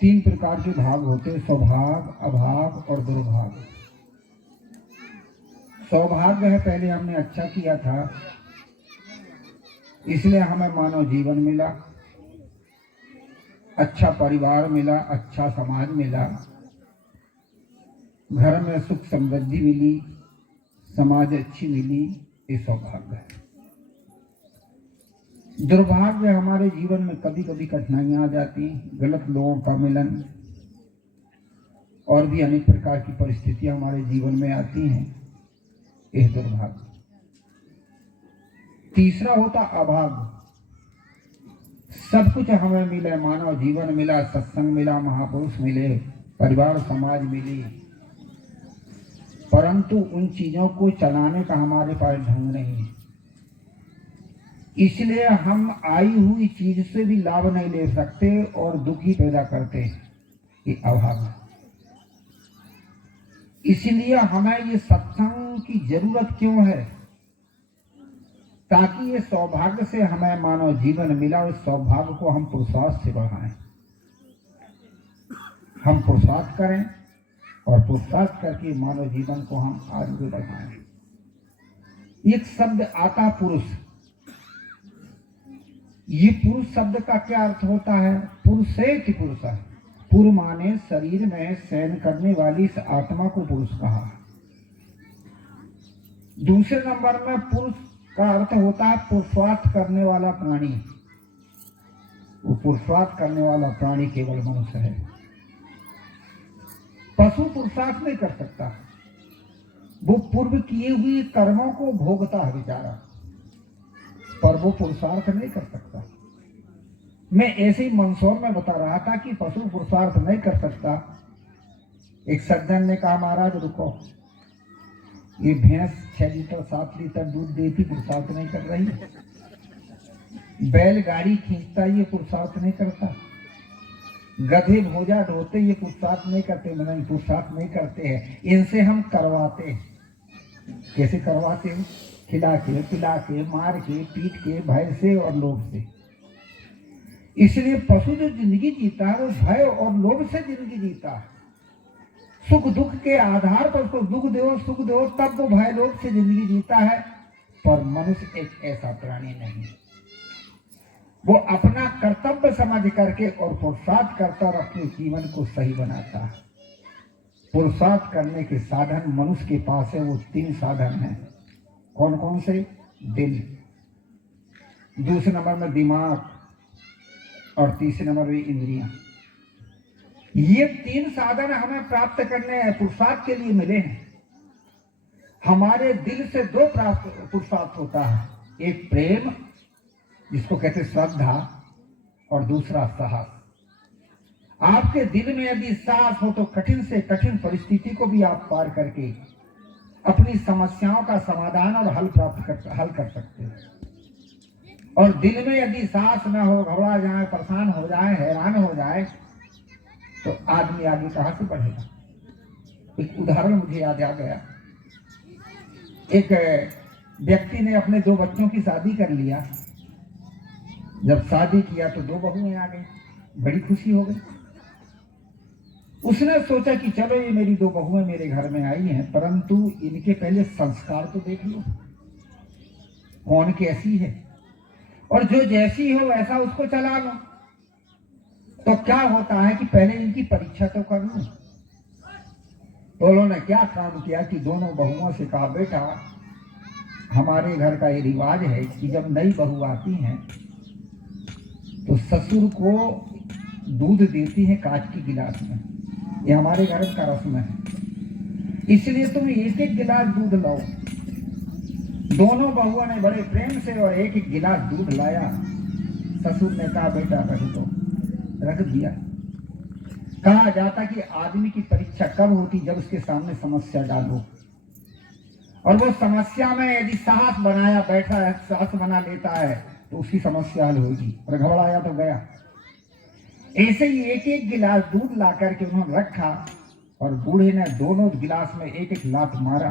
तीन प्रकार के भाग होते हैं, सौभाग, अभाग और दुर्भाग। सौभाग्य है पहले हमने अच्छा किया था इसलिए हमें मानव जीवन मिला, अच्छा परिवार मिला, अच्छा समाज मिला, घर में सुख समृद्धि मिली, समाज अच्छी मिली, ये सौभाग्य है। दुर्भाग्य हमारे जीवन में कभी कभी कठिनाइयां आ जाती, गलत लोगों का मिलन और भी अनेक प्रकार की परिस्थितियां हमारे जीवन में आती हैं, यह दुर्भाग्य। तीसरा होता अभाग। सब कुछ हमें मिले, मानव जीवन मिला, सत्संग मिला, महापुरुष मिले, परिवार समाज मिली, परंतु उन चीजों को चलाने का हमारे पास ढंग नहीं है, इसलिए हम आई हुई चीज से भी लाभ नहीं ले सकते और दुख ही पैदा करते हैं, ये अभाव है। इसलिए हमें ये सत्संग की जरूरत क्यों है, ताकि ये सौभाग्य से हमें मानव जीवन मिला, उस सौभाग्य को हम पुरुषार्थ से बढ़ाएं, हम पुरुषार्थ करें और पुरुषार्थ करके मानव जीवन को हम आगे बढ़ाएं। एक शब्द आता पुरुष, ये पुरुष शब्द का क्या अर्थ होता है? पुरुषेति पुरुष है। पुर माने शरीर में शयन करने वाली इस आत्मा को पुरुष कहा। दूसरे नंबर में पुरुष का अर्थ होता है पुरुषार्थ करने वाला प्राणी। वो पुरुषार्थ करने वाला प्राणी केवल मनुष्य है। पशु पुरुषार्थ नहीं कर सकता, वो पूर्व किए हुए कर्मों को भोगता है बेचारा, पर वो पुरुषार्थ नहीं कर सकता। मैं ऐसे ही मंदसौर में बता रहा था कि पशु पुरुषार्थ नहीं कर सकता। एक सज्जन ने कहा, महाराज रुको, ये भैंस 6 लीटर 7 लीटर दूध देती, पुरुषार्थ नहीं कर रही। बैल गाड़ी खींचता, ये पुरुषार्थ नहीं करता। गधे भोजा ढोते, ये पुरुषार्थ नहीं करते। मैंने पुरुषार्थ नहीं करते हैं, इनसे हम करवाते। कैसे करवाते हो? खिला के, पिला के, मार के, पीट के, भय से और लोभ से। इसलिए पशु जो जिंदगी जीता है वो भय और लोभ से जिंदगी जीता है। सुख दुख के आधार पर उसको दुख दो सुख दो, तब वो भय लोभ से जिंदगी जीता है। पर मनुष्य एक ऐसा प्राणी नहीं, वो अपना कर्तव्य समझ करके और पुरुषार्थ करता और अपने जीवन को सही बनाता है। पुरुषार्थ करने के साधन मनुष्य के पास है, वो 3 साधन हैं। कौन कौन से? दिल, दूसरे नंबर में दिमाग और तीसरे नंबर में इंद्रियां। ये 3 साधन हमें प्राप्त करने हैं, पुरुषार्थ के लिए मिले हैं। हमारे दिल से 2 पुरुषार्थ होता है, एक प्रेम जिसको कहते श्रद्धा और दूसरा साहस। आपके दिल में यदि साहस हो तो कठिन से कठिन परिस्थिति को भी आप पार करके अपनी समस्याओं का समाधान और हल कर सकते हैं। और दिल में यदि साहस न हो, घबरा जाए, परेशान हो जाए, हैरान हो जाए, तो आदमी आगे कहां से बढ़ेगा? एक उदाहरण मुझे याद आ गया। एक व्यक्ति ने अपने 2 बच्चों की शादी कर लिया। जब शादी किया तो 2 बहुएं आ गई, बड़ी खुशी हो गई। उसने सोचा कि चलो ये मेरी 2 बहुएं मेरे घर में आई हैं, परंतु इनके पहले संस्कार तो देख लो, कौन कैसी है, और जो जैसी हो वैसा उसको चला लो। तो क्या होता है कि पहले इनकी परीक्षा तो कर लूं। तो उन्होंने क्या काम किया कि दोनों बहुओं से कहा, बेटा हमारे घर का ये रिवाज है कि जब नई बहू आती हैं तो ससुर को दूध देती है कांच की गिलास में, ये हमारे घर का रस्म है, इसलिए तुम 1-1 गिलास दूध लाओ। दोनों बहुओं ने बड़े प्रेम से और 1-1 गिलास दूध लाया। ससुर ने कहा, बेटा रख दो, रख दिया। कहा जाता कि आदमी की परीक्षा कब होती? जब उसके सामने समस्या डालो, और वो समस्या में यदि साहस बनाया बैठा है, साहस बना लेता है, तो उसकी समस्या हल होगी, और घबराया तो गया। ऐसे ही 1-1 गिलास दूध ला करके उन्होंने रखा, और बूढ़े ने दोनों गिलास में 1-1 लात मारा,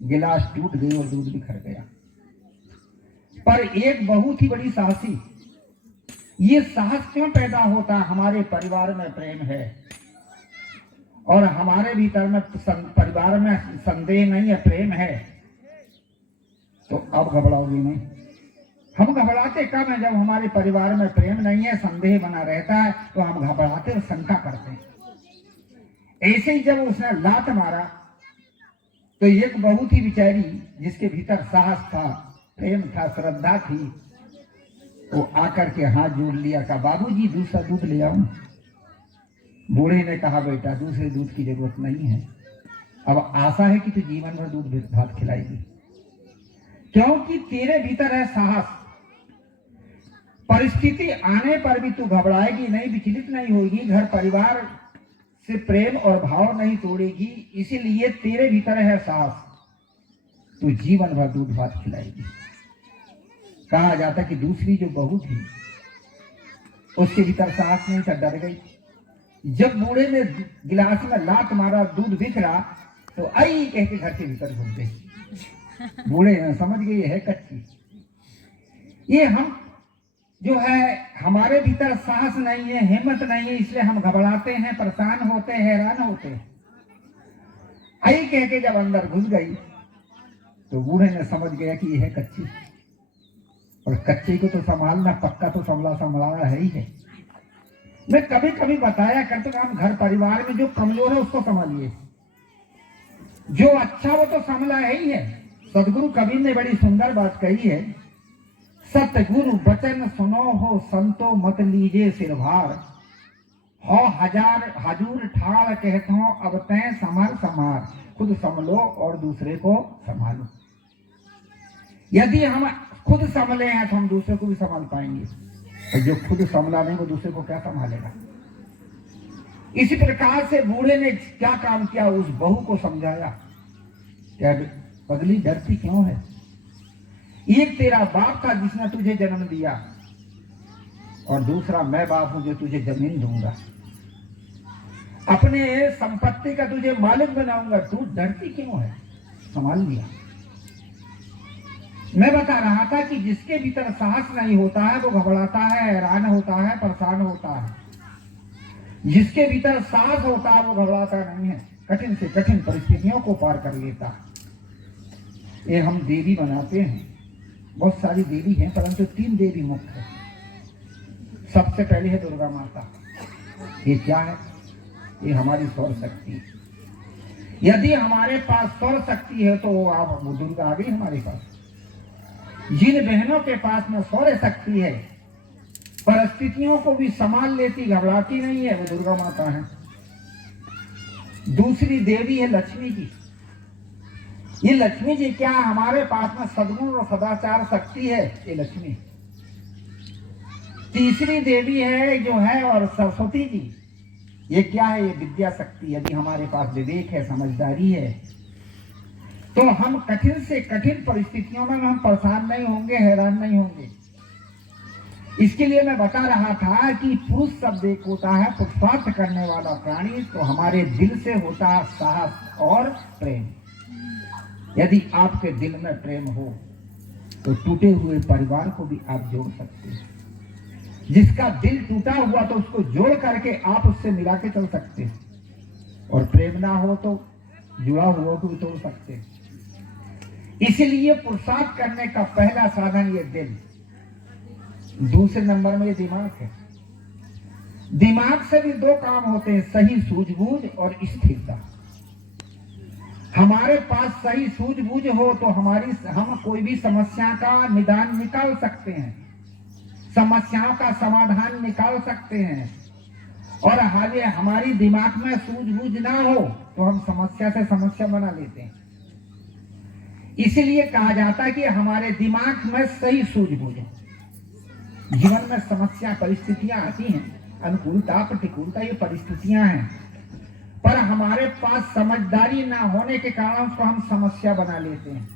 गिलास टूट गई और दूध बिखर गया। पर एक बहू थी बड़ी साहसी, ये साहस क्यों पैदा होता? हमारे परिवार में प्रेम है और हमारे भीतर में परिवार में संदेह नहीं है, प्रेम है, तो अब घबराओगे नहीं। हम घबराते कब है? जब हमारे परिवार में प्रेम नहीं है, संदेह बना रहता है, तो हम घबराते और शंका करते हैं। ऐसे ही जब उसने लात मारा तो एक बहू थी बेचारी, जिसके भीतर साहस था, प्रेम था, श्रद्धा थी, वो आकर के हाथ जोड़ लिया, कहा बाबूजी दूसरा दूध ले आऊं। बूढ़े ने कहा बेटा दूसरे दूध की जरूरत नहीं है, अब आशा है कि तू जीवन भर दूध भात खिलाएगी, क्योंकि तेरे भीतर है साहस। परिस्थिति आने पर भी तू घबराएगी नहीं, विचलित नहीं होगी, घर परिवार से प्रेम और भाव नहीं तोड़ेगी, इसीलिए तेरे भीतर है साहस, तू जीवन भर दूध भात खिलाएगी। कहा जाता कि दूसरी जो बहू थी उसके भीतर साहस नहीं था, डर गई। जब बूढ़े ने गिलास में लात मारा, दूध बिखरा, तो आई कह के घर के भीतर घुस गई। बूढ़े ने समझ गए ये है कच्ची। ये हम जो है हमारे भीतर साहस नहीं है, हिम्मत नहीं है, इसलिए हम घबराते हैं, परेशान होते हैं, हैरान होते हैं। आई कह के जब अंदर घुस गई तो बूढ़े ने समझ गया कि यह है कच्ची, और कच्चे को तो संभालना, पक्का तो संभाला है ही है। मैं कभी कभी बताया करते हम घर परिवार में जो कमजोर है उसको संभालिए, जो अच्छा वो तो संभला है ही है। सदगुरु कबीर ने बड़ी सुंदर बात कही है, सतगुरु वचन सुनो हो संतो मत लीजे सिर भार, हो हजार हजूर ठाड़ कहते हो अब तय समर समार, खुद संभलो और दूसरे को संभालो। यदि हम खुद संभले हैं तो हम दूसरे को भी संभाल पाएंगे, और जो खुद संभला नहीं वो दूसरे को क्या संभालेगा। इसी प्रकार से बूढ़े ने क्या काम किया, उस बहू को समझाया, क्या पगली डरती क्यों है, एक तेरा बाप था जिसने तुझे जन्म दिया, और दूसरा मैं बाप हूं जो तुझे जमीन दूंगा, अपने संपत्ति का तुझे मालिक बनाऊंगा, तू डरती क्यों है, संभाल लिया। मैं बता रहा था कि जिसके भीतर साहस नहीं होता है वो घबराता है, हैरान होता है, परेशान होता है। जिसके भीतर साहस होता है वो घबराता नहीं है, कठिन से कठिन परिस्थितियों को पार कर लेता। ये हम देवी बनाते हैं, बहुत सारी देवी हैं, परंतु 3 देवी मुख्य है। सबसे पहले है दुर्गा माता। ये क्या है? ये हमारी सौर शक्ति। यदि हमारे पास सौर शक्ति है तो वो दुर्गा आ गई हमारे पास। जिन बहनों के पास में सौर शक्ति है, परिस्थितियों को भी संभाल लेती, घबराती नहीं है, वो दुर्गा माता है। दूसरी देवी है लक्ष्मी जी। ये लक्ष्मी जी क्या, हमारे पास में सद्गुण और सदाचार शक्ति है, ये लक्ष्मी। तीसरी देवी है जो है और सरस्वती जी, ये क्या है, ये विद्या शक्ति। यदि हमारे पास विवेक है, समझदारी है, तो हम कठिन से कठिन परिस्थितियों में हम परेशान नहीं होंगे, हैरान नहीं होंगे। इसके लिए मैं बता रहा था कि पुरुष शब्द एक होता है पुरुषार्थ करने वाला प्राणी, तो हमारे दिल से होता है साहस और प्रेम। यदि आपके दिल में प्रेम हो तो टूटे हुए परिवार को भी आप जोड़ सकते हैं। जिसका दिल टूटा हुआ तो उसको जोड़ करके आप उससे मिला के चल सकते हैं, और प्रेम ना हो तो जुड़ा हुआ को भी तोड़ सकते हैं। इसीलिए पुरुषार्थ करने का पहला साधन ये दिल। दूसरे नंबर में ये दिमाग है। दिमाग से भी 2 काम होते हैं, सही सूझबूझ और स्थिरता। हमारे पास सही सूझबूझ हो तो हम कोई भी समस्या का निदान निकाल सकते हैं, समस्याओं का समाधान निकाल सकते हैं। और हाल हमारी दिमाग में सूझबूझ ना हो तो हम समस्या से समस्या बना लेते हैं। इसलिए कहा जाता है कि हमारे दिमाग में सही सूझबूझ हो। जीवन में समस्या परिस्थितियां आती हैं, अनुकूलता प्रतिकूलता ये परिस्थितियां हैं, पर हमारे पास समझदारी ना होने के कारण उसको हम समस्या बना लेते हैं,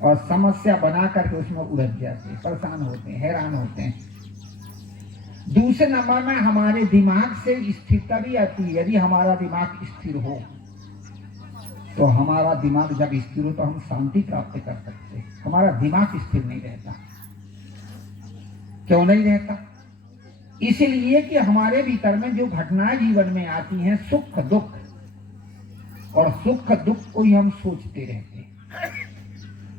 और समस्या बना करके उसमें उलझ जाते हैं, परेशान होते हैं, हैरान होते हैं। दूसरे नंबर में हमारे दिमाग से स्थिरता भी आती है। यदि हमारा दिमाग स्थिर हो तो हमारा दिमाग जब स्थिर हो तो हम शांति प्राप्त कर सकते हैं। हमारा दिमाग स्थिर नहीं रहता। क्यों नहीं रहता? इसलिए कि हमारे भीतर में जो घटनाएं जीवन में आती हैं, सुख दुख, और सुख दुख को ही हम सोचते रहते हैं।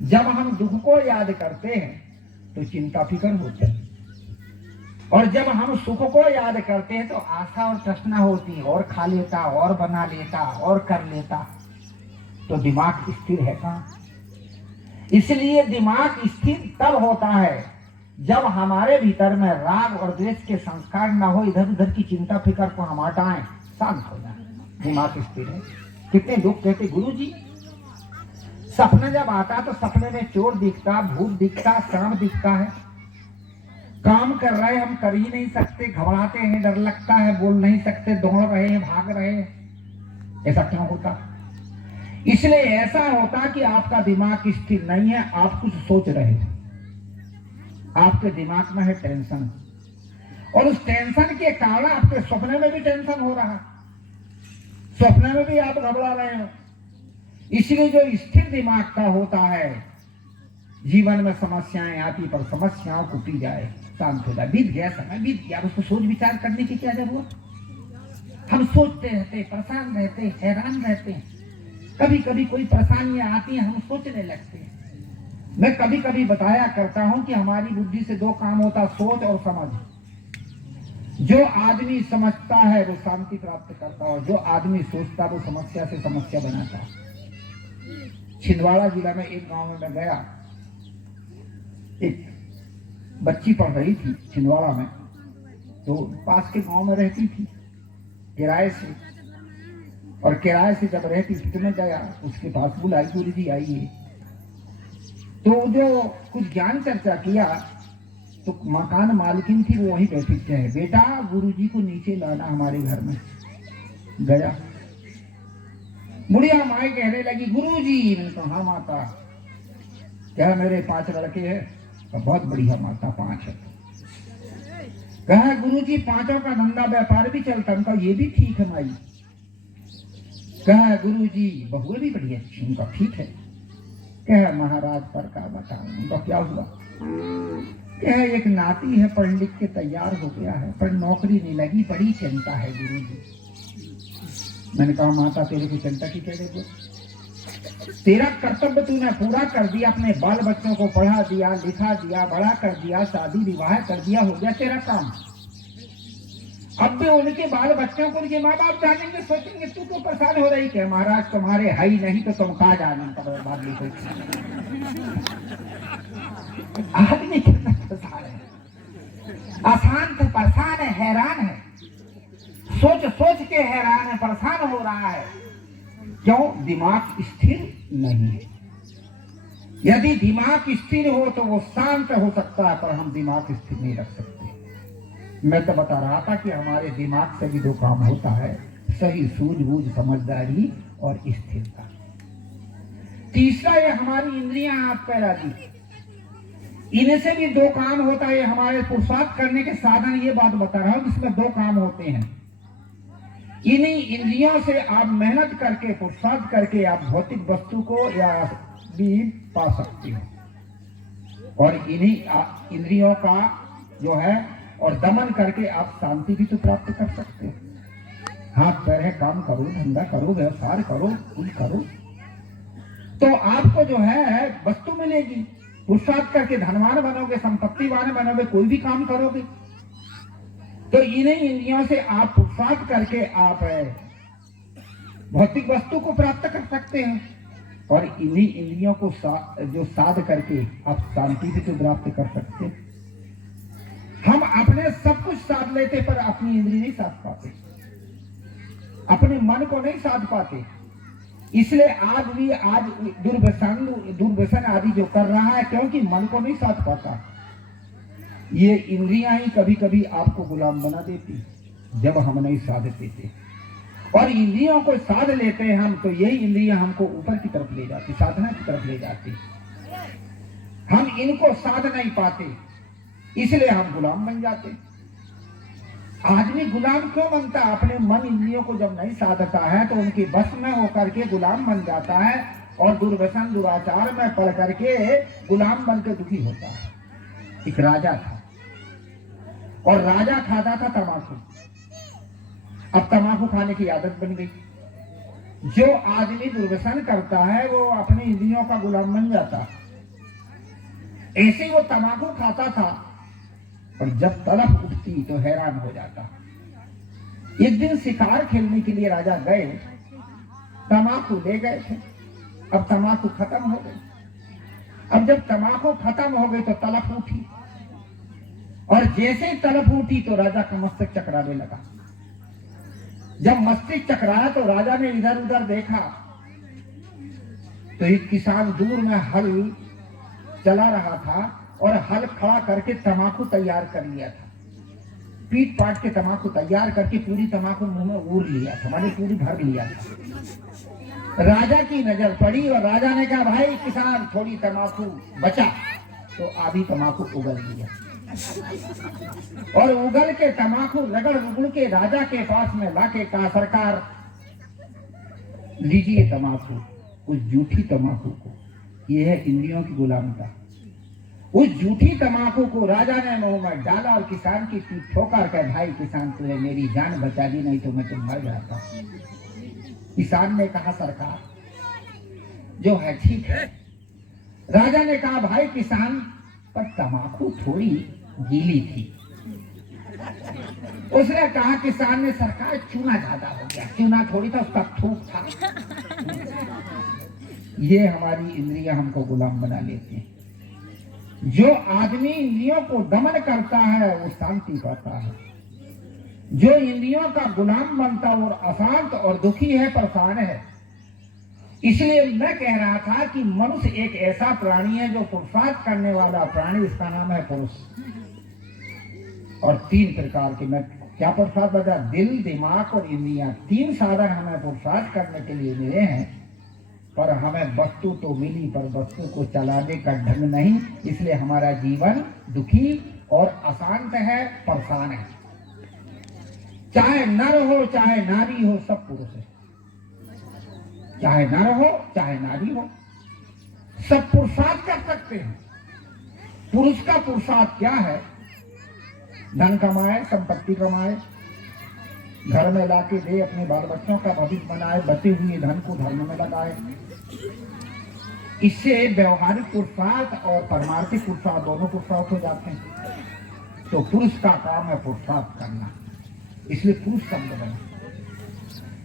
जब हम दुख को याद करते हैं तो चिंता फिक्र होती है, और जब हम सुख को याद करते हैं तो आशा और तृष्णा होती है, और खा लेता, और बना लेता, और कर लेता। तो दिमाग स्थिर है कहाँ? इसलिए दिमाग स्थिर तब होता है जब हमारे भीतर में राग और द्वेष के संस्कार न हो, इधर उधर की चिंता फिक्र को हम हटाएं, शांत हो जाए, दिमाग स्थिर है। कितने लोग कहते गुरु जी सपना जब आता तो सपने में चोर दिखता, भूत दिखता, सांप दिखता है, काम कर रहे हम कर ही नहीं सकते, घबराते हैं, डर लगता है, बोल नहीं सकते, दौड़ रहे हैं, भाग रहे हैं। ऐसा क्यों होता? इसलिए ऐसा होता कि आपका दिमाग स्थिर नहीं है, आप कुछ सोच रहे हैं, आपके दिमाग में है टेंशन, और उस टेंशन के कारण आपके सपने में भी टेंशन हो रहा, सपने में भी आप घबरा रहे हो। इसलिए जो स्थिर दिमाग का होता है, जीवन में समस्याएं आती पर समस्याओं को पी जाए, शांत हो जाए, बीत गया समय, बीत गया, उसको सोच विचार करने की क्या जरूरत? हम सोचते रहते, परेशान रहते, हैरान रहते हैं। कभी कभी कोई परेशानियां आती हैं, हम सोचने लगते हैं। मैं कभी कभी बताया करता हूं कि हमारी बुद्धि से दो काम होता, सोच और समझ। जो आदमी समझता है वो शांति प्राप्त करता है, और जो आदमी सोचता है वो समस्या से समस्या बनाता है। छिंदवाड़ा जिला में एक गांव में मैं गया, एक बच्ची पढ़ रही थी छिंदवाड़ा में, तो पास के गांव में रहती थी किराए से, और किराए से जब रहती थी तो मैं गया उसके पास, बुलाई, गुरु जी आइए। तो जो कुछ ज्ञान चर्चा किया तो मकान मालकिन थी वो वहीं बैठी थे, बेटा गुरुजी को नीचे लाना हमारे घर में। गया, बुढ़िया माई कहने लगी गुरुजी। मैंने कहा हाँ माता। क्या मेरे 5 लड़के हैं? तो बहुत बढ़िया माता, 5 है। कहा गुरुजी 5 का धंधा व्यापार भी चलता। उनका ये भी ठीक है माई। कहा गुरुजी बहुएं भी बढ़िया अच्छी, उनका ठीक है। कह महाराज पर का बताऊं, उनका क्या हुआ? कह एक नाती है, पढ़ लिख के तैयार हो गया है, पर नौकरी नहीं लगी, बड़ी चिंता है गुरुजी। मैंने कहा माता तेरे को चिंता की कह रहे? तेरा कर्तव्य तूने पूरा कर दिया, अपने बाल बच्चों को पढ़ा दिया, लिखा दिया, बड़ा कर दिया, शादी विवाह कर दिया, हो गया तेरा काम। अब भी उनके बाल बच्चों को उनके माँ बाप जानेंगे, सोचेंगे तू तो परेशान हो रही। क्या महाराज तुम्हारे है ही नहीं तो तुम कहा जाने का बात लिखो। आदमी कितना परेशान है, अशांत, परेशान है, हैरान है, सोच सोच के हैरान है, परेशान हो रहा है। क्यों? दिमाग स्थिर नहीं है। यदि दिमाग स्थिर हो तो वो शांत हो सकता है, पर हम दिमाग स्थिर नहीं रख सकते। मैं तो बता रहा था कि हमारे दिमाग से भी 2 काम होता है, सही सूझबूझ, समझदारी और स्थिरता। तीसरा ये हमारी इंद्रियां, हाथ पैर आदि, इनसे भी 2 काम होता है। हमारे पुरुषार्थ करने के साधन, ये बात बता रहा हूं, इसमें 2 काम होते हैं। इन्हीं इंद्रियों से आप मेहनत करके, पुरुषार्थ करके आप भौतिक वस्तु को या भी पा सकते हो, और इन्हीं इंद्रियों का जो है और दमन करके आप शांति भी तो प्राप्त कर सकते हो। हाथ पैर है, काम करो, धंधा करो, व्यवसाय करो, कुछ करो, तो आपको जो है वस्तु मिलेगी। पुरुषार्थ करके धनवान बनोगे, संपत्तिवान बनोगे, कोई भी काम करोगे। तो इन्हीं इंद्रियों से आप पुरुषार्थ करके आप भौतिक वस्तु को प्राप्त कर सकते हैं, और इन्हीं इंद्रियों को जो साध करके आप शांति भी तो प्राप्त कर सकते हैं। हम अपने सब कुछ साध लेते पर अपनी इंद्रिय नहीं साध पाते, अपने मन को नहीं साध पाते। इसलिए आदमी आज दुर्व्यसन आदि जो कर रहा है, क्योंकि मन को नहीं साध पाता। ये इंद्रियां ही कभी कभी आपको गुलाम बना देती जब हम नहीं साधते थे, और इंद्रियों को साध लेते हैं हम, तो यही इंद्रियां हमको ऊपर की तरफ ले जाती, साधना की तरफ ले जाती। हम इनको साध नहीं पाते, इसलिए हम गुलाम बन जाते। आदमी गुलाम क्यों बनता है? अपने मन इंद्रियों को जब नहीं साधता है तो उनके बस में होकर के गुलाम बन जाता है, और दुर्व्यसन दुराचार में पड़ करके गुलाम बन के दुखी होता है। एक राजा था, और राजा खाता था तमाकू। अब तमाकू खाने की आदत बन गई। जो आदमी दुर्व्यसन करता है वो अपनी इंद्रियों का गुलाम बन जाता है। ऐसे वो तमाकू खाता था और जब तलब उठती तो हैरान हो जाता। एक दिन शिकार खेलने के लिए राजा गए, तमाकू ले गए थे। अब तमाकू खत्म हो गई। अब जब तमाकू खत्म हो गई तो तलब उठी, और जैसे ही तलब उठी तो राजा का मस्तक चकराने लगा। जब मस्तिष्क चकराया तो राजा ने इधर उधर देखा तो एक किसान दूर में हल चला रहा था और हल खड़ा करके तमाकू तैयार कर लिया था। पीट पाट के तमाकू तैयार करके पूरी तमाकू मुंह में उड़ लिया था, माने पूरी भर लिया था। राजा की नजर पड़ी और राजा ने कहा, भाई किसान थोड़ी तमाकू बचा। तो आधी तमाकू उगल दिया और उगल के तमाकू रगड़ रुगड़ के राजा के पास में लाके कहा, सरकार लीजिए तमाकू, उस झूठी तमाकू को। यह है इंद्रियों की गुलामता। उस झूठी तमाकू को राजा ने मुंह में डाला और किसान की पीठ ठोकर कर, भाई किसान तूने मेरी जान बचा दी, नहीं तो मैं तो मर जाता। किसान ने कहा, सरकार जो है ठीक है। राजा ने कहा, भाई किसान, पर तमाकू थोड़ी गीली थी। उसने कहा, किसान ने, सरकार चूना ज्यादा हो गया। चूना थोड़ी था, उसका थूक था। ये हमारी इंद्रियां हमको गुलाम बना लेती हैं। जो आदमी इंद्रियों को दमन करता है वो शांति पाता है। जो इंद्रियों का गुलाम बनता है और अशांत और दुखी है, परेशान है। इसलिए मैं कह रहा था कि मनुष्य एक ऐसा प्राणी है जो पुरुषार्थ करने वाला प्राणी, इसका नाम है पुरुष। और 3 प्रकार के, मैं क्या पुरुषार्थ बता, दिल, दिमाग और इंद्रियां, 3 साधन हमें पुरुषार्थ करने के लिए मिले हैं। पर हमें वस्तु तो मिली, पर वस्तु को चलाने का ढंग नहीं। इसलिए हमारा जीवन दुखी और अशांत है, परेशान है। चाहे नर हो चाहे नारी हो, सब पुरुष है। चाहे नर हो चाहे नारी हो, सब पुरुषार्थ कर सकते हैं। पुरुष का पुरुषार्थ क्या है? धन कमाए, संपत्ति कमाए, घर में लाके दे, अपने बाल बच्चों का भविष्य बनाए, बचे हुए धन को धर्म में लगाए। इससे व्यवहारिक पुरुषार्थ और परमार्थिक पुरुषार्थ दोनों पुरुषार्थ हो जाते हैं। तो पुरुष का काम है पुरुषार्थ करना, इसलिए पुरुष शब्द बना।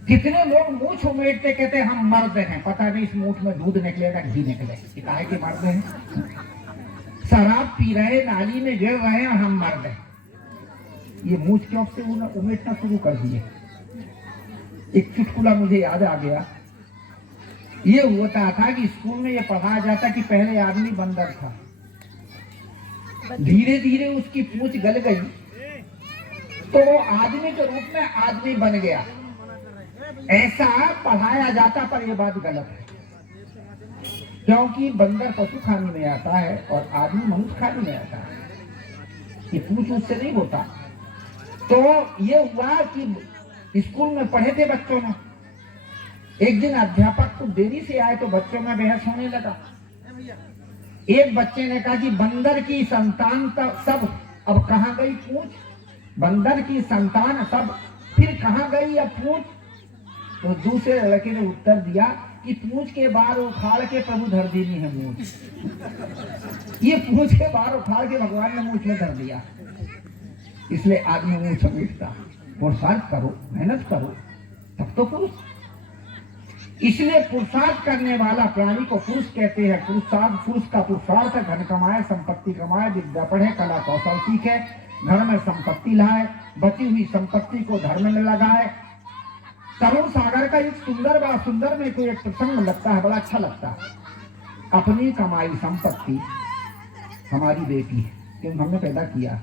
कितने लोग मूछ उमेटते कहते हैं हम मर्द हैं, पता नहीं इस मूछ में दूध निकलेगा घी निकले, काहे के मर्द हैं? शराब पी रहे, नाली में गिर रहे हैं और हम मर्द हैं। ये मूछ क्यों से उमेटना शुरू कर दिए। एक चुटकुला मुझे याद आ गया। ये होता था कि स्कूल में ये पढ़ाया जाता कि पहले आदमी बंदर था, धीरे धीरे उसकी पूंछ गल गई तो वो आदमी के रूप में आदमी बन गया। ऐसा पढ़ाया जाता, पर यह बात गलत है। क्योंकि बंदर पशु खाने में आता है और आदमी मनुष्य खाने में आता है। ये पूंछ उससे नहीं होता। तो ये हुआ कि स्कूल में पढ़े थे बच्चों ने, एक दिन अध्यापक को देरी से आए तो बच्चों में बहस होने लगा। एक बच्चे ने कहा कि बंदर की संतान सब अब कहां गई पूंछ? बंदर की संतान सब फिर कहां गई अब पूंछ? तो दूसरे लड़के ने उत्तर दिया कि पूंछ के बाल उखाड़ के प्रभु धर देनी है मूंछ। ये पूंछ के बाल उखाड़ के भगवान ने मूंछ में धर दिया। इसलिए आदमी मूंछ उठता। पुरुषार्थ करो, मेहनत करो, तब तो पुरुष। इसलिए पुरुषार्थ करने वाला प्राणी को पुरुष कहते हैं। पुरुष का पुरुषार्थ है धन कमाए, संपत्ति कमाए, विद्या पढ़े, कला कौशल सीखे, घर में संपत्ति लाए, बची हुई संपत्ति को धर्म में लगाए। तरुण सागर का एक सुंदर में कोई एक प्रसंग लगता है, बड़ा अच्छा लगता है। अपनी कमाई संपत्ति हमारी बेटी है क्योंकि हमने पैदा किया।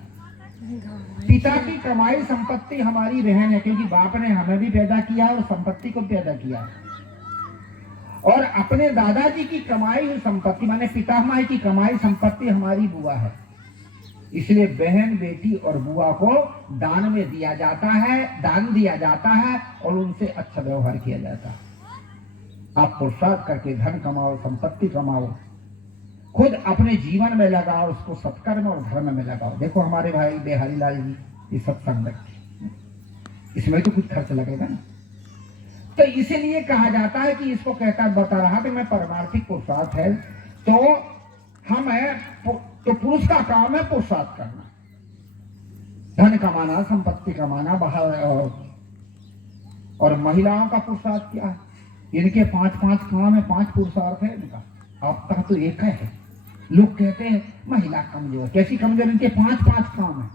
पिता की कमाई संपत्ति हमारी बहन है क्योंकि बाप ने हमें भी पैदा किया और संपत्ति को पैदा किया। और अपने दादाजी की कमाई हुई संपत्ति माने पितामह की कमाई संपत्ति हमारी बुआ है। इसलिए बहन, बेटी और बुआ को दान में दिया जाता है, दान दिया जाता है और उनसे अच्छा व्यवहार किया जाता है। आप पुरुषार्थ करके धन कमाओ, संपत्ति कमाओ, खुद अपने जीवन में लगाओ, उसको सत्कर्म और धर्म में लगाओ। देखो हमारे भाई बिहारी लाल जी ये सत्संग रखते, इसमें तो कुछ खर्च लगेगा ना। तो इसीलिए कहा जाता है कि इसको कहता बता रहा कि मैं परमार्थिक पुरुषार्थ है, तो हम है तो पुरुष का काम है पुरुषार्थ करना, धन कमाना, संपत्ति कमाना बाहर। और महिलाओं का पुरुषार्थ क्या है? इनके 5-5 काम है, 5 पुरुषार्थ है इनका, आपका तो एक है। लोग कहते हैं महिला कमजोर, कैसी कमजोर? इनके 5-5 काम है।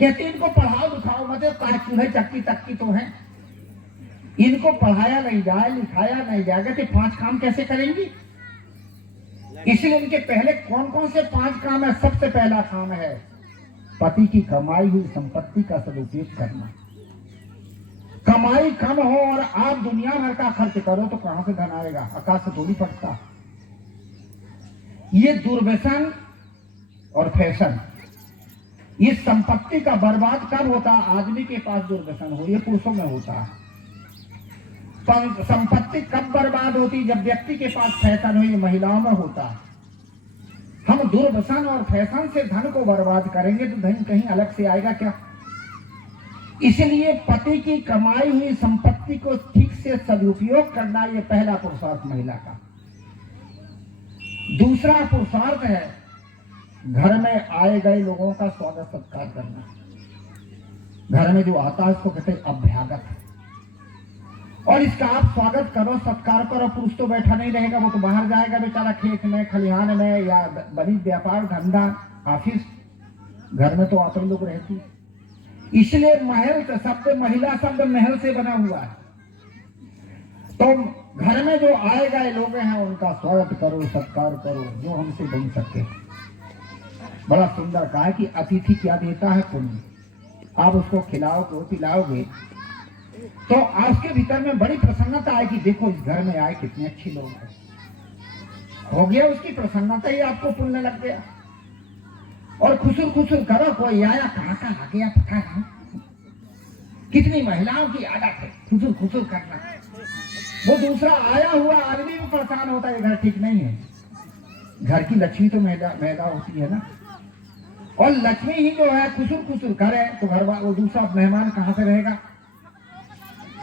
कहते इनको पढ़ाओ लिखाओ मत, चूल्हे चक्की तक्की तो है, इनको पढ़ाया नहीं जाए, लिखाया नहीं जाएगा तो 5 काम कैसे करेंगी? इसलिए इनके पहले कौन कौन से 5 काम है? सबसे पहला काम है पति की कमाई हुई संपत्ति का सदुपयोग करना। कमाई कम हो और आप दुनिया भर का खर्च करो तो कहां से धन आएगा? आकाश से थोड़ी पड़ता। ये दुर्व्यसन और फैशन, ये संपत्ति का बर्बाद कब होता? आदमी के पास दुर्व्यसन हो, ये पुरुषों में होता है। संपत्ति कब बर्बाद होती? जब व्यक्ति के पास फैशन हो, ये महिलाओं में होता है। हम दुर्व्यसन और फैशन से धन को बर्बाद करेंगे तो धन कहीं अलग से आएगा क्या? इसलिए पति की कमाई हुई संपत्ति को ठीक से सदुपयोग करना, ये पहला पुरुषार्थ महिला का। दूसरा पुरुषार्थ है घर में आए गए लोगों का स्वागत सत्कार करना। घर में जो आता है उसको कहते हैं अभ्यागत, और इसका आप स्वागत करो, सत्कार करो। पुरुष तो बैठा नहीं रहेगा, वो तो बाहर जाएगा बेचारा, खेत में, खलिहान में, या बड़ी व्यापार धंधा ऑफिस। घर में तो आप लोग रहती, इसलिए महल का शब्द, महिला शब्द महल से बना हुआ है। तो घर में जो आए गए लोग हैं उनका स्वागत करो, सत्कार करो, जो हमसे बन सके। बड़ा सुंदर कहा है कि अतिथि क्या देता है? पुण्य। आप उसको खिलाओगे पिलाओगे तो आपके भीतर में बड़ी प्रसन्नता आएगी। देखो इस घर में आए कितने अच्छे लोग हैं, हो गया उसकी प्रसन्नता ही आपको पुण्य लग गया। और खुशुर खुशुर करो, कोई आया कहाँ का आ गया पता नहीं। कितनी महिलाओं की आदत है खुशुर खुशुर करना। वो दूसरा आया हुआ आदमी भी परेशान होता है, घर ठीक नहीं है। घर की लक्ष्मी तो मैदा होती है ना, और लक्ष्मी ही जो है खुशुर खुशुर करे तो घर वो दूसरा मेहमान कहां से रहेगा?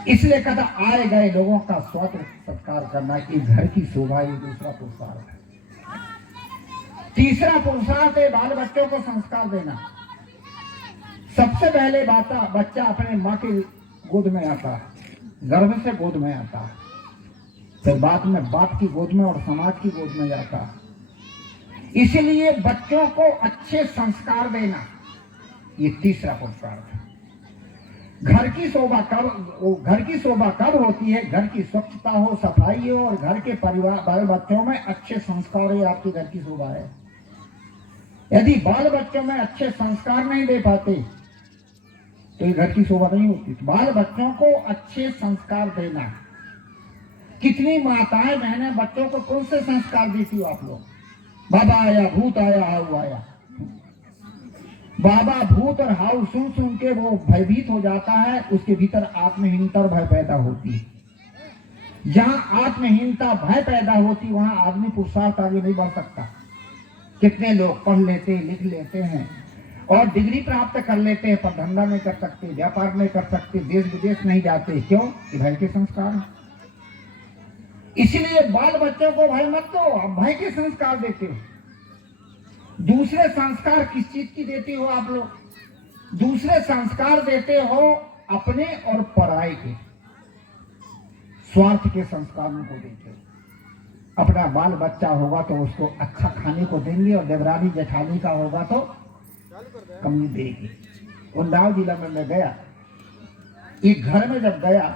इसलिए कहता आए गए लोगों का स्वागत सत्कार करना, कि घर की शोभा, ये दूसरा पुरुषार्थ है। तीसरा पुरुषार्थ है बाल बच्चों को संस्कार देना। सबसे पहले बच्चा अपने माँ की गोद में आता है, गर्भ से गोद में आता है, फिर बाद में बाप की गोद में और समाज की गोद में जाता है। इसलिए बच्चों को अच्छे संस्कार देना, ये तीसरा पुरुषार्थ है। घर की शोभा कब होती है? घर की स्वच्छता हो, सफाई हो, और घर के परिवार बाल बच्चों में अच्छे संस्कार हो, आपके घर की शोभा है। यदि बाल बच्चों में अच्छे संस्कार नहीं दे पाते तो ये घर की शोभा नहीं होती। बाल बच्चों को अच्छे संस्कार देना। कितनी माताएं बहनें बच्चों को कौन से संस्कार देती हो आप लोग? बाबा आया, भूत आया, हाउ आया। बाबा भूत और हाउ सुन सुन के वो भयभीत हो जाता है, उसके भीतर आत्महीनता और भय पैदा होती है। जहां आत्महीनता भय पैदा होती वहां आदमी पुरुषार्थ आगे नहीं बढ़ सकता। कितने लोग पढ़ लेते लिख लेते हैं और डिग्री प्राप्त कर लेते हैं, पर धंधा नहीं कर सकते, व्यापार नहीं कर सकते, देश विदेश नहीं जाते। क्यों? कि भय के संस्कार। इसलिए बाल बच्चों को भय मत दो, अब भय के संस्कार देते हो। दूसरे संस्कार किस चीज की देते हो आप लोग? दूसरे संस्कार देते हो अपने और पराये के, स्वार्थ के संस्कार उनको देते हो। अपना बाल बच्चा होगा तो उसको अच्छा खाने को देंगे, और देवरानी जेठानी का होगा तो कमी देगी। उन्नाव जिला में मैं गया, एक घर में जब गया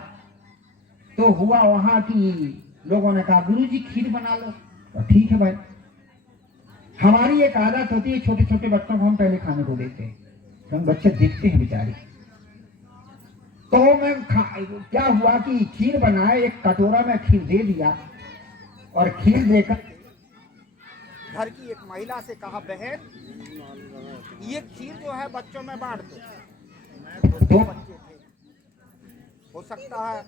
तो हुआ वहां की लोगों ने कहा गुरुजी खीर बना लो। तो ठीक है भाई, हमारी एक आदत होती है, छोटे छोटे बच्चों को हम पहले खाने को देते हैं, तो हम बच्चे दिखते हैं बेचारे। तो मैं क्या हुआ कि खीर बनाए, एक कटोरा में खीर दे दिया, और खीर देकर घर की एक महिला से कहा बहन ये खीर जो है बच्चों में बांट दो। 2 बच्चे थे, हो सकता है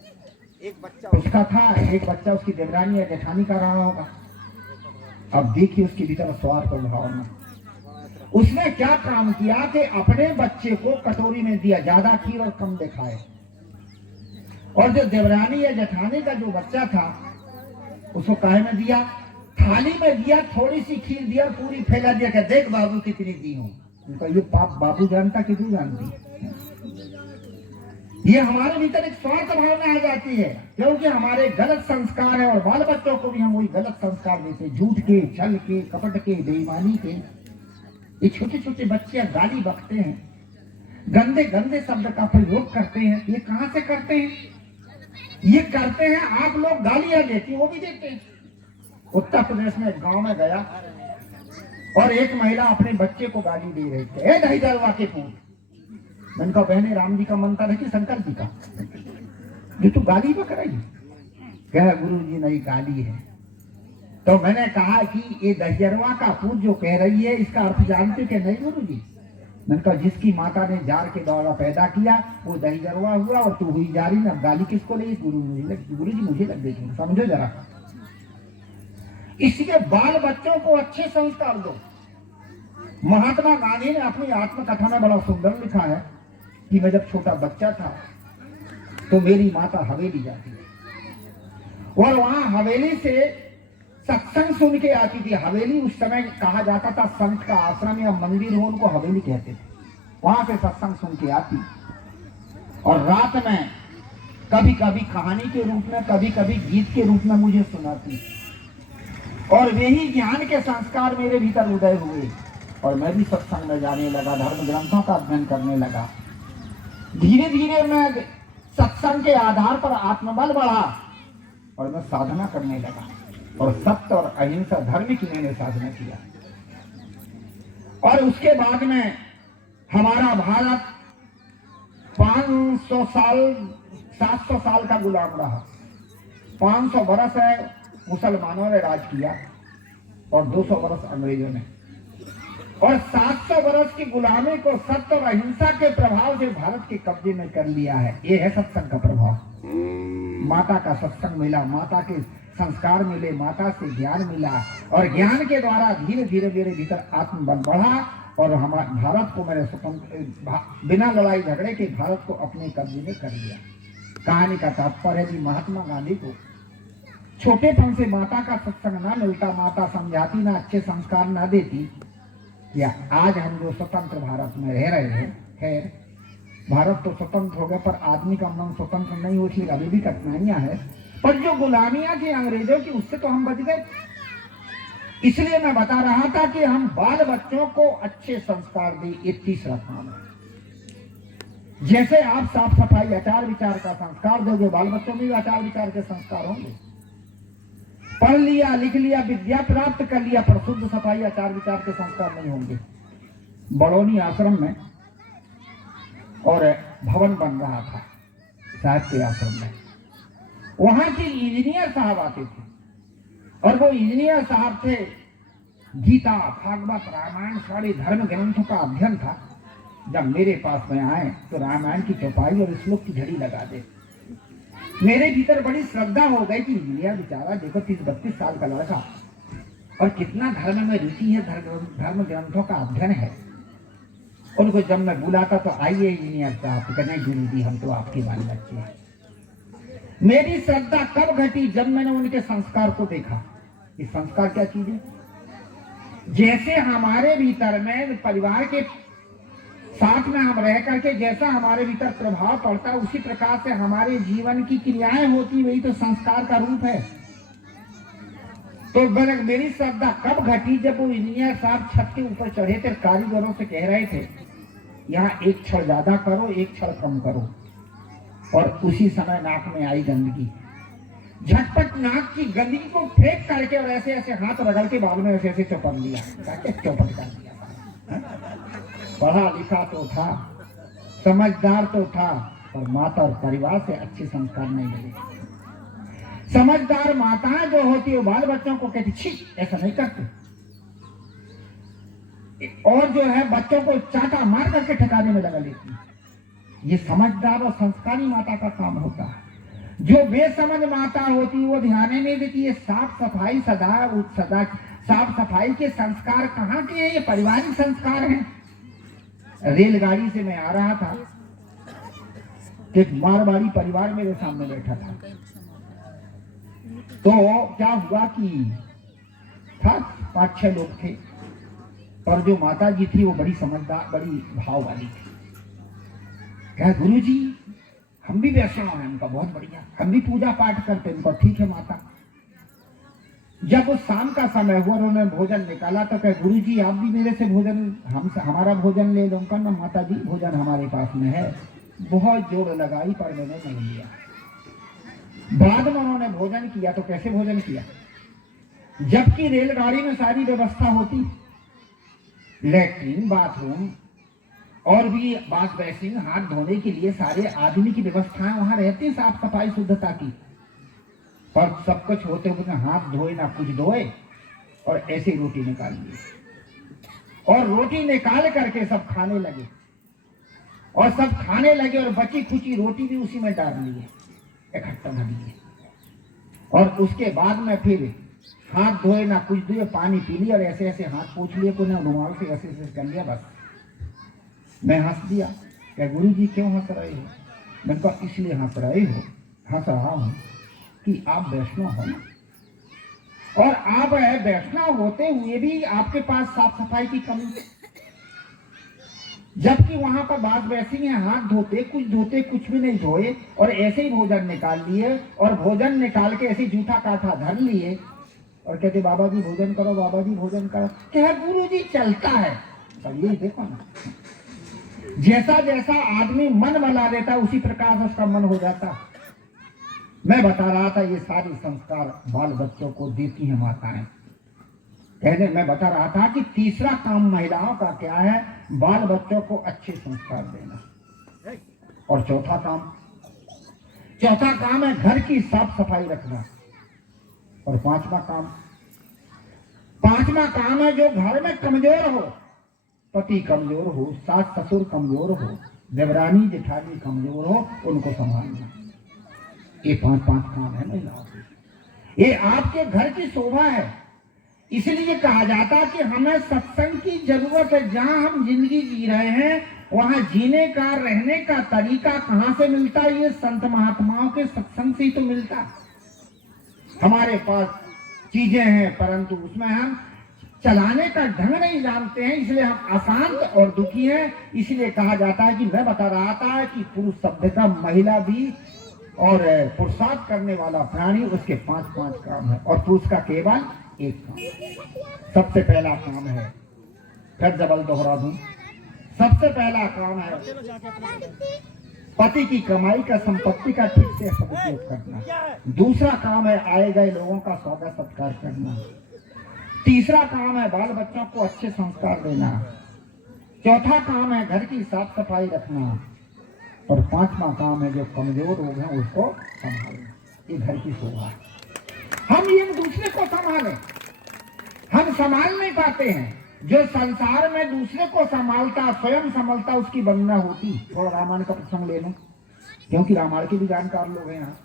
एक बच्चा उसका था, एक बच्चा उसकी देवरानी या जेठानी का रहा होगा। अब देखिए उसके भीतर स्वार्थ भावना। उसने क्या काम किया कि अपने बच्चे को कटोरी में दिया, ज्यादा खीर और कम दिखाए, और जो देवरानी या जेठानी का जो बच्चा था उसको काहे में दिया, थाली में दिया, थोड़ी सी खीर दिया, पूरी फैला दिया कि देख बाबू कितनी दी हूं। उनका ये पाप बाबू जानता कि तू जानती? ये हमारे भीतर एक स्वार्थ भावना आ जाती है, क्योंकि हमारे गलत संस्कार है, और बाल बच्चों को भी हम वही गलत संस्कार देते, झूठ के, छल के, कपट के, बेईमानी के। ये छोटे छोटे बच्चे गाली बकते हैं, गंदे गंदे शब्द का प्रयोग करते हैं। ये कहां से करते हैं? ये करते हैं आप लोग गालियां देती, वो भी देते हैं। उत्तर प्रदेश में एक गांव में गया और एक महिला अपने बच्चे को गाली दे रही थी, ए दहीदरवा के पूत। मैंने कहा बहने राम जी का मंत्र है कि शंकर जी का, जो तू गाली बक रही? कह गुरु जी नहीं, गाली है। तो मैंने कहा कि ये दहियरवा का पूत जो कह रही है, इसका अर्थ जानते कि नहीं गुरु जी? मैंने कहा जिसकी माता ने जार के द्वारा पैदा किया वो दहियरवा हुआ, और तू हुई जारी ना, गाली किसको लगी? गुरु जी मुझे लग गई, समझो जरा। इसलिए बाल बच्चों को अच्छे संस्कार दो। महात्मा गांधी ने अपनी आत्मकथा में बड़ा सुंदर लिखा है कि मैं जब छोटा बच्चा था तो मेरी माता हवेली जाती थी, और वहां हवेली से सत्संग सुन के आती थी। हवेली उस समय कहा जाता था संत का आश्रम या मंदिर हो, उनको हवेली कहते थे। वहां से सत्संग सुन के आती, और रात में कभी कभी कहानी के रूप में, कभी कभी गीत के रूप में मुझे सुनाती, और वे ही ज्ञान के संस्कार मेरे भीतर उदय हुए, और मैं भी सत्संग में जाने लगा, धर्म ग्रंथों का अध्ययन करने लगा। धीरे धीरे मैं सत्संग के आधार पर आत्मबल बढ़ा, और मैं साधना करने लगा, और सत्य और अहिंसा धर्म की मैंने साधना किया। और उसके बाद में हमारा भारत 500 साल 700 साल का गुलाम रहा। 500 बरस है मुसलमानों ने राज किया, और 200 बरस अंग्रेजों ने, और 700 बरस की गुलामी को सत्य और अहिंसा के प्रभाव से भारत के कब्जे में कर लिया है। ये है सत्संग का प्रभाव। माता का सत्संग मिला, माता के संस्कार मिले, माता से ज्ञान मिला, और ज्ञान के द्वारा धीरे धीरे मेरे भीतर आत्मबल बढ़ा, और हमारे भारत को मैंने स्वतंत्र बिना लड़ाई झगड़े के भारत को अपने कब्जे में कर लिया। कहानी का तात्पर्य है महात्मा गांधी को छोटेपन से माता का सत्संग ना मिलता, माता समझाती ना, अच्छे संस्कार ना देती, या आज हम जो स्वतंत्र भारत में रह रहे हैं। खैर भारत तो स्वतंत्र हो गया, पर आदमी का मन स्वतंत्र नहीं हो, इसलिए अभी भी कठिनाइयां हैं। पर जो गुलामियां थी अंग्रेजों की, उससे तो हम बच गए। इसलिए मैं बता रहा था कि हम बाल बच्चों को अच्छे संस्कार दें, ये तीसरा काम है। जैसे आप साफ सफाई आचार विचार का संस्कार दोगे, बाल बच्चों में भी आचार विचार के संस्कार होंगे। पढ़ लिया, लिख लिया, विद्या प्राप्त कर लिया, पर शुद्ध सफाई आचार विचार के संस्कार नहीं होंगे। बड़ौनी आश्रम में और भवन बन रहा था साहब के आश्रम में, वहां के इंजीनियर साहब आते थे, और वो इंजीनियर साहब थे, गीता, भागवत, रामायण, सारे धर्म ग्रंथों का अध्ययन था। जब मेरे पास में आए तो रामायण की चौपाई और श्लोक की झड़ी लगा दे। मेरे भीतर बड़ी श्रद्धा हो गई कि इंजीनियर बेचारा देखो 30-32 साल का लड़का, और कितना धर्म में रुचि है, धर्म ग्रंथों का अध्ययन है। उनको जब मैं बुलाता तो आइए इंजीनियर साहब, कहने गुरु जी हम तो आपके बाल बच्चे हैं। मेरी श्रद्धा कब घटी? जब मैंने उनके संस्कार को देखा। ये संस्कार क्या चीज है? जैसे हमारे भीतर में परिवार के साथ में हम रह करके जैसा हमारे भीतर प्रभाव पड़ता है, उसी प्रकार से हमारे जीवन की क्रियाएं होती, वही तो संस्कार का रूप है। तो मेरी श्रद्धा कब घटी? जब वो इंजीनियर साहब छत के ऊपर चढ़े थे, कारीगरों से कह रहे थे यहाँ एक छड़ ज्यादा करो, एक छड़ कम करो, और उसी समय नाक में आई गंदगी। झटपट नाक की गंदगी को फेंक करके और ऐसे ऐसे हाथ रगड़ के बाद में ऐसे ऐसे चौपट लिया, चौपट कर दिया। पढ़ा लिखा तो था, समझदार तो था, पर माता और परिवार से अच्छे संस्कार नहीं मिले। समझदार माताएं जो होती है वो बाल बच्चों को कहती छी ऐसा नहीं करते, और जो है बच्चों को चाटा मार करके ठिकाने में लगा लेती। ये समझदार और संस्कारी माता का काम होता है। जो बेसमझ माता होती है वो ध्यान नहीं देती है, साफ सफाई सदा साफ सफाई के संस्कार कहाँ के हैं? ये पारिवारिक संस्कार हैं। रेलगाड़ी से मैं आ रहा था, एक मारवाड़ी परिवार मेरे सामने बैठा था। तो क्या हुआ कि था 5-6 लोग थे, और जो माता जी थी वो बड़ी समझदार, बड़ी भाव वाली थी। कहा गुरु जी हम भी वैष्णव हैं। उनका बहुत बढ़िया, हम भी पूजा पाठ करते हैं। उनका ठीक है माता। जब उस शाम का समय हुआ और उन्होंने भोजन निकाला तो कहे गुरु जी आप भी मेरे से भोजन, हमारा भोजन ले लो। उनका ना माता जी भोजन हमारे पास में है। बहुत जोर लगाई पर मैंने नहीं लिया। बाद में उन्होंने भोजन किया तो कैसे भोजन किया? जबकि रेलगाड़ी में सारी व्यवस्था होती, लैट्रिन, बाथरूम और भी वॉश बेसिन, हाथ धोने के लिए सारे आदमी की व्यवस्थाएं वहां रहती है, साफ सफाई शुद्धता की। पर सब कुछ होते हुए हाथ धोए ना कुछ धोए, और ऐसे रोटी निकाल ली, और रोटी निकाल करके सब खाने लगे, और सब खाने लगे, और बची खुची रोटी भी उसी में डाल लिए, इकट्ठा कर लिए। और उसके बाद में फिर हाथ धोए ना कुछ धोए, पानी पी लिया और ऐसे ऐसे हाथ पोंछ लिए, को ना रुमाल से ऐसे ऐसे कर लिया। बस मैं हंस दिया। क्या गुरु जी क्यों हंस रहे हो? मैंने कहा इसलिए हंस रहा हूं कि आप वैष्णव हो, और आप वैष्णव होते हुए भी आपके पास साफ सफाई की कमी है। जबकि वहां पर बात वैसी है, हाथ धोते कुछ भी नहीं धोए, और ऐसे ही भोजन निकाल लिए, और भोजन निकाल के ऐसे जूठा काठा धर लिए, और कहते बाबा जी भोजन करो, बाबा जी भोजन करो। क्या गुरु जी चलता है? सब यही देखो ना, जैसा जैसा आदमी मन बना देता उसी प्रकार से उसका मन हो जाता। मैं बता रहा था ये सारे संस्कार बाल बच्चों को देती है माताएं। कहने मैं बता रहा था कि तीसरा काम महिलाओं का क्या है? बाल बच्चों को अच्छे संस्कार देना। और चौथा काम है घर की साफ सफाई रखना। और पांचवा काम है जो घर में कमजोर हो, पति कमजोर हो, सास ससुर कमजोर हो, देवरानी जेठानी कमजोर हो, उनको संभालना। ये पांच काम है महिलाओं के। ये आपके घर की शोभा है। इसलिए कहा जाता कि हमें सत्संग की जरूरत है। जहां हम जिंदगी जी रहे हैं वहां जीने का, रहने का तरीका कहां से मिलता है? ये संत महात्माओं के सत्संग से ही तो मिलता। हमारे पास चीजें हैं परंतु उसमें हम चलाने का ढंग नहीं जानते हैं, इसलिए हम अशांत और दुखी हैं। इसलिए कहा जाता है कि मैं बता रहा था कि पुरुष शब्द का महिला भी और पुरुषार्थ करने वाला प्राणी, उसके 5 काम है, और पुरुष का केवल एक काम। सबसे पहला काम है, फिर डबल दोहरा दूं, सबसे पहला काम है पति की कमाई का, संपत्ति का ठीक से सदुपयोग करना। दूसरा काम है आए गए लोगों का स्वागत सत्कार करना। तीसरा काम है बाल बच्चों को अच्छे संस्कार देना। चौथा काम है घर की साफ सफाई रखना। और 5वां काम है जो कमजोर लोग हैं उसको संभालना। ये घर की शोभा है। हम एक दूसरे को संभालें, हम संभाल नहीं पाते हैं। जो संसार में दूसरे को संभालता, स्वयं संभालता, उसकी वंदना होती। थोड़ा रामायण का प्रसंग ले लो, क्योंकि रामायण के भी जानकार लोग हैं यहाँ।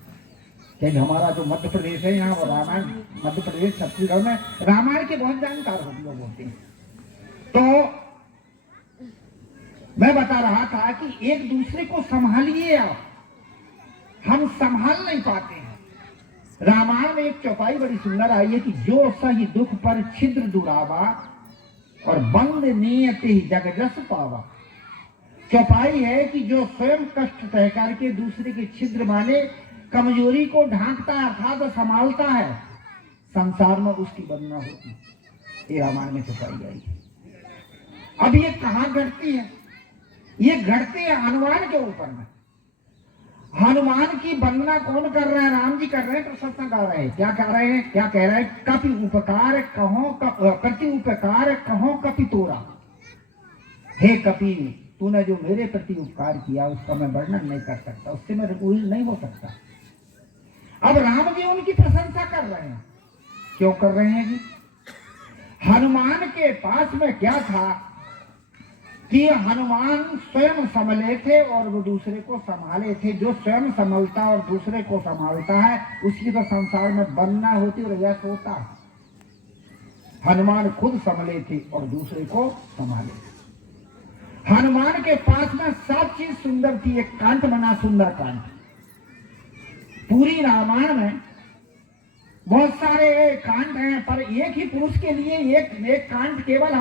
क्योंकि हमारा जो मध्य प्रदेश है यहाँ, वो रामायण, मध्य प्रदेश छत्तीसगढ़ में रामायण के बहुत जानकार लोग होते हैं। तो मैं बता रहा था कि एक दूसरे को संभालिए आप। हम संभाल नहीं पाते हैं। रामायण में एक चौपाई बड़ी सुंदर आई है कि जो सही दुख पर छिद्र दुरावा और बंद नियति जग जस पावा। चौपाई है कि जो स्वयं कष्ट तय करके दूसरे के छिद्र माने कमजोरी को ढांकता है अर्थात संभालता है, संसार में उसकी वंदना होती। ये रामायण में चौपाई आई है। अब ये कहां घटती है? ये घटती है हनुमान के ऊपर में। हनुमान की वंदना कौन कर रहे हैं? राम जी कर रहे हैं, प्रशंसा गा रहे हैं। क्या कह रहे हैं? क्या कह रहे हैं? कपि उपकार कहो प्रति उपकार कहो कपि तोरा। हे कपि, तूने जो मेरे प्रति उपकार किया उसका मैं वर्णन नहीं कर सकता, उससे मैं पूरी नहीं हो सकता। अब राम जी उनकी प्रशंसा कर रहे हैं। क्यों कर रहे हैं जी? हनुमान के पास में क्या था कि हनुमान स्वयं संभले थे और वो दूसरे को संभाले थे। जो स्वयं संभलता और दूसरे को संभालता है उसकी तो संसार में वंदना होती और यश होता। हनुमान खुद संभले थे और दूसरे को संभाले। हनुमान के पास में सब चीज सुंदर थी। एक कांट बना, सुंदर कांट। पूरी रामायण में बहुत सारे कांड हैं, पर एक ही पुरुष के लिए एक कांड, केवल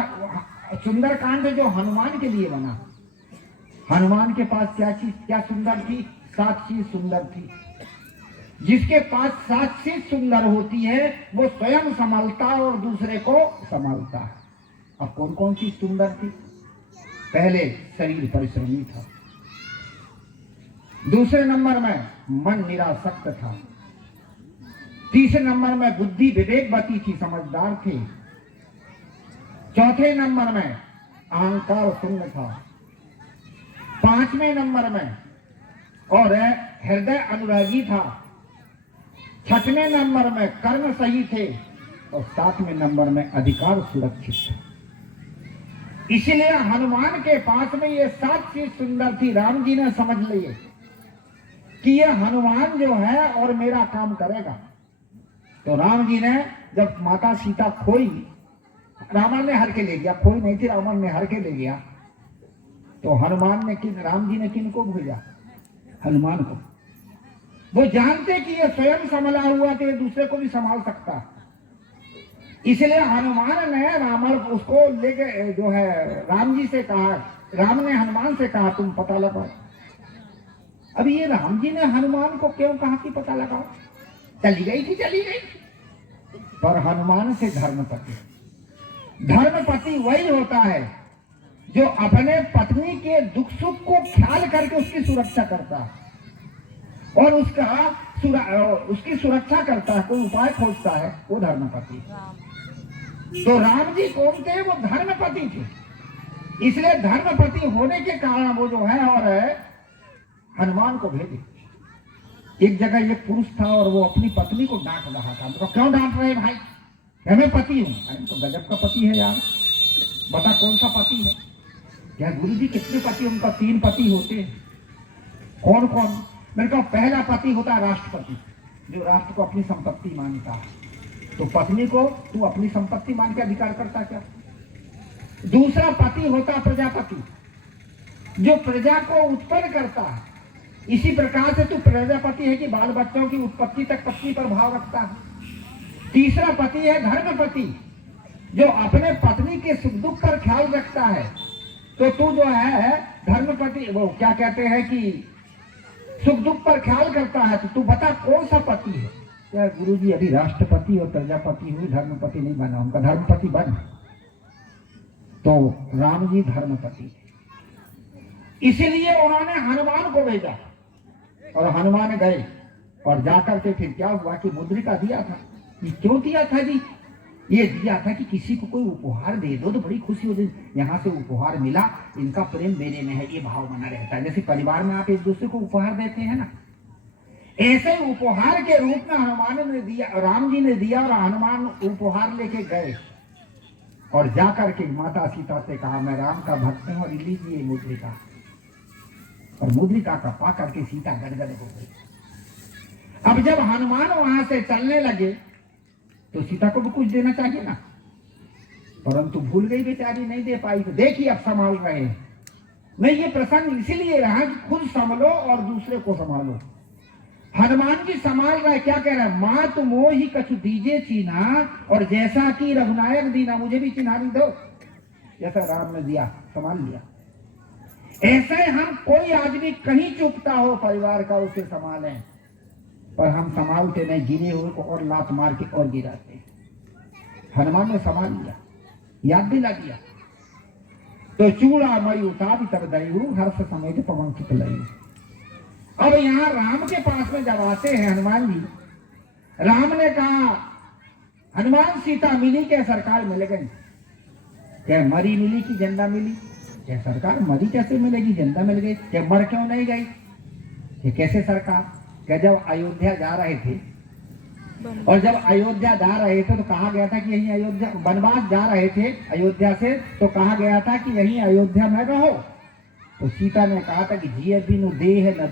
सुंदर कांड जो हनुमान के लिए बना। हनुमान के पास क्या सुंदर थी? 7 चीज सुंदर थी। जिसके पास 7 चीज सुंदर होती है वो स्वयं संभालता और दूसरे को संभालता है। अब कौन कौन सी सुंदर थी? पहले शरीर परिश्रमी था। दूसरे नंबर में मन निरासक्त था। तीसरे नंबर में बुद्धि विवेकवती थी, समझदार थे। चौथे नंबर में अहंकार शून्य था। 5वें नंबर में और हृदय अनुरागी था। 6वें नंबर में कर्म सही थे और 7वें नंबर में अधिकार सुरक्षित था। इसलिए हनुमान के पास में ये 7 चीज सुंदर थी। राम जी ने समझ लिए कि ये हनुमान जो है और मेरा काम करेगा। तो राम जी ने जब माता सीता खोई, रावण ने हर के ले गया, खोई नहीं थी, रावण ने हर के ले गया। तो राम जी ने किन को भेजा? हनुमान को। वो जानते कि ये स्वयं संभला हुआ तो ये दूसरे को भी संभाल सकता। इसलिए हनुमान ने रावण उसको लेके जो है राम जी से कहा, राम ने हनुमान से कहा तुम पता लगाओ। अब ये राम जी ने हनुमान को क्यों कहा कि पता लगाओ? चली गई। पर हनुमान से धर्मपति वही होता है जो अपने पत्नी के दुख सुख को ख्याल करके उसकी सुरक्षा करता है और उसकी सुरक्षा करता है, कोई उपाय खोजता है, वो धर्मपति। तो राम जी कौन थे? वो धर्मपति थे। इसलिए धर्मपति होने के कारण वो जो है और हनुमान को भेजे। एक जगह एक पुरुष था और वो अपनी पत्नी को डांट रहा था। तो क्यों डांट रहे भाई? मैं पति हूं। अरे तो गजब का पति है यार, बता कौन सा पति है? क्या गुरु जी कितने पति? उनका 3 पति होते हैं। कौन कौन? मैंने कहा पहला पति होता है राष्ट्रपति, जो राष्ट्र को अपनी संपत्ति मानता है। तो पत्नी को तू अपनी संपत्ति मान के अधिकार करता क्या? दूसरा पति होता प्रजापति, जो प्रजा को उत्पन्न करता है। इसी प्रकार से तू प्रजापति है कि बाल बच्चों की उत्पत्ति तक पत्नी पर भाव रखता है। तीसरा पति है धर्मपति, जो अपने पत्नी के सुख दुख पर ख्याल रखता है। तो तू जो है धर्मपति, वो क्या कहते हैं कि सुख दुख पर ख्याल करता है। तो तू बता कौन सा पति है? क्या गुरु जी अभी राष्ट्रपति और प्रजापति हुई, धर्मपति नहीं बना, उनका धर्मपति बन। तो राम जी धर्मपति, इसीलिए उन्होंने हनुमान को भेजा और हनुमान गए और जाकर के फिर क्या हुआ कि मुद्रिका दिया था। ये क्यों दिया था जी? ये दिया था कि किसी को कोई उपहार दे दो तो बड़ी खुशी हो जाए। यहाँ से उपहार मिला, इनका प्रेम मेरे में है, ये भाव बना रहता है। जैसे परिवार में आप एक दूसरे को उपहार देते हैं ना, ऐसे उपहार के रूप में हनुमान ने दिया, राम जी ने दिया। और हनुमान उपहार लेके गए और जाकर के माता सीता से कहा मैं राम का भक्त हूं और लीजिए मुद्रिका। और मुद्रिका का पा करके सीता गदगद हो गई। अब जब हनुमान वहां से चलने लगे तो सीता को भी कुछ देना चाहिए ना, परंतु भूल गई बेचारी, नहीं दे पाई। तो देखिए अब संभाल रहे हैं। नहीं, ये प्रसंग इसीलिए रहा कि खुद संभलो और दूसरे को संभालो। हनुमान जी संभाल रहा है। क्या कह रहा है? मां तुम मोहि कछु दीजे चीना और जैसा कि रघुनायक दीना, मुझे भी चिन्हारी दो। जैसा राम ने दिया, संभाल लिया। ऐसे हम कोई आदमी कहीं चुपता हो परिवार का, उसे संभालें, पर हम संभालते नहीं, गिरे हुए को और लात मार के और गिराते। हनुमान ने संभाल लिया, याद दिला दिया। तो चूड़ा मई उतार तब दयु हर्ष समेत पवन सुत लयु। अब यहाँ राम के पास में जब आते हैं हनुमान जी, राम ने कहा हनुमान सीता मिली क्या? सरकार मिल गई क्या? मरी मिली कि जिंदा मिली? क्या सरकार मरी कैसे मिलेगी, जिंदा मिल गई? क्या मर क्यों नहीं गई? ये कैसे सरकार? क्या जब अयोध्या जा रहे थे और जब अयोध्या जा रहे थे तो कहा गया था कि यहीं अयोध्या, वनवास जा रहे थे अयोध्या से, तो कहा गया था कि यहीं अयोध्या में रहो। तो सीता ने कहा था कि जिये बिनु देह न